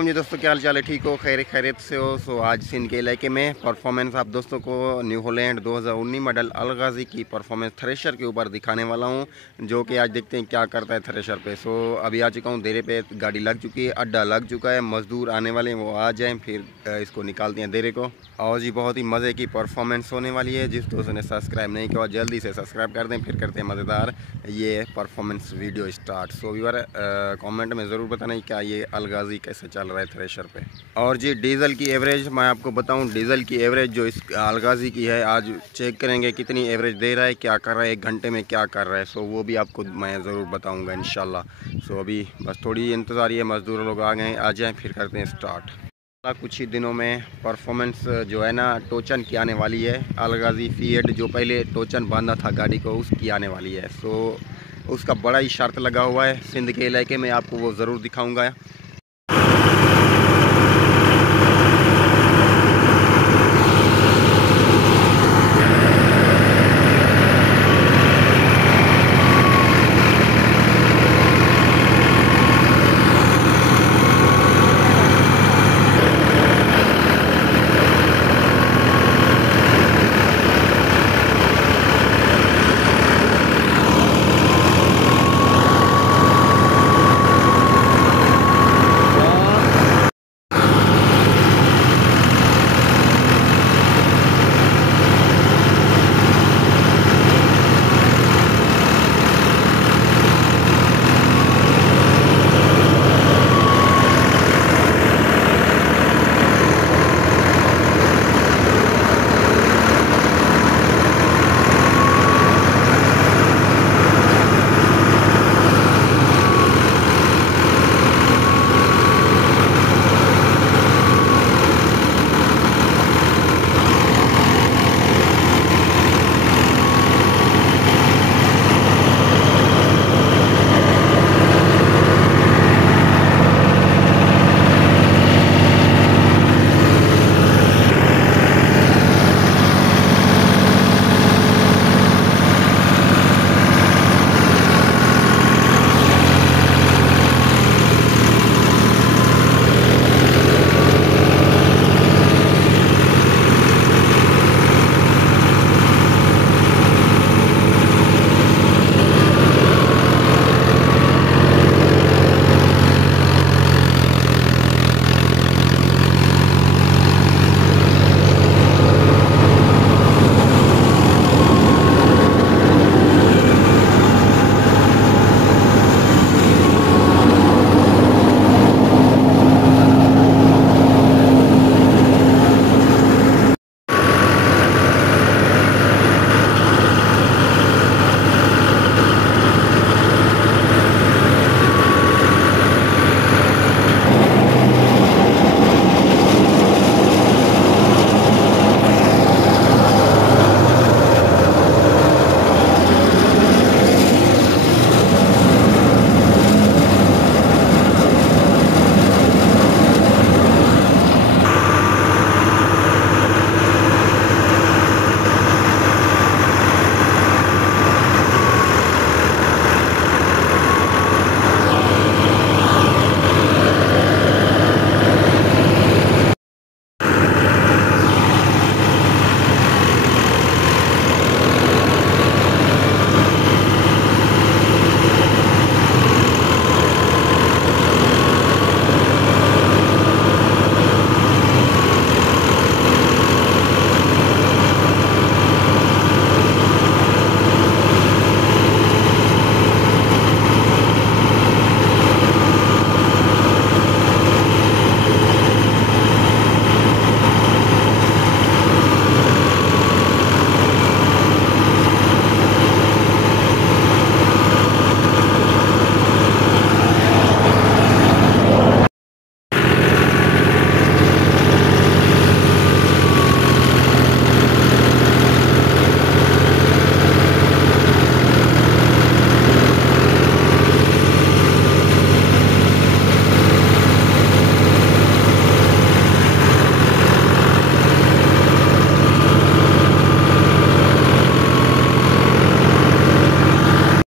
तमाम जी दोस्तों, क्या हाल चाल है? ठीक हो, खैरियत से हो? सो आज सिंध के इलाके में परफॉर्मेंस आप दोस्तों को न्यू हॉलैंड 2019 मॉडल अलगाजी की परफॉर्मेंस थ्रेशर के ऊपर दिखाने वाला हूं, जो कि आज देखते हैं क्या करता है थ्रेशर पे। सो अभी आ चुका हूं देरे पे, गाड़ी लग चुकी है, अड्डा लग चुका है, मज़दूर आने वाले हैं, वो आ जाएँ फिर इसको निकालते हैं देरे को। और जी बहुत ही मज़े की परफॉर्मेंस होने वाली है। जिस दोस्तों ने सब्सक्राइब नहीं किया जल्दी से सब्सक्राइब कर दें, फिर करते हैं मज़ेदार ये परफॉर्मेंस वीडियो स्टार्ट। सो व्यूअर कमेंट में ज़रूर बताना क्या ये अलगाजी कैसे चल रहा है थ्रेशर पे। और जी डीज़ल की एवरेज मैं आपको बताऊं, डीज़ल की एवरेज जो इस अलगाजी की है आज चेक करेंगे कितनी एवरेज दे रहा है, क्या कर रहा है, 1 घंटे में क्या कर रहा है। सो वो भी आपको मैं ज़रूर बताऊँगा इंशाल्लाह। सो अभी बस थोड़ी इंतज़ार, ये मज़दूर लोग आ गए, आ जाएँ फिर करते हैं स्टार्ट। कुछ ही दिनों में परफॉर्मेंस जो है ना टोचन की आने वाली है। अलगाजी फीएड जो पहले टोचन बांधा था गाड़ी को, उसकी आने वाली है। सो उसका बड़ा ही शर्त लगा हुआ है सिंध के इलाके में, आपको वो ज़रूर दिखाऊंगा।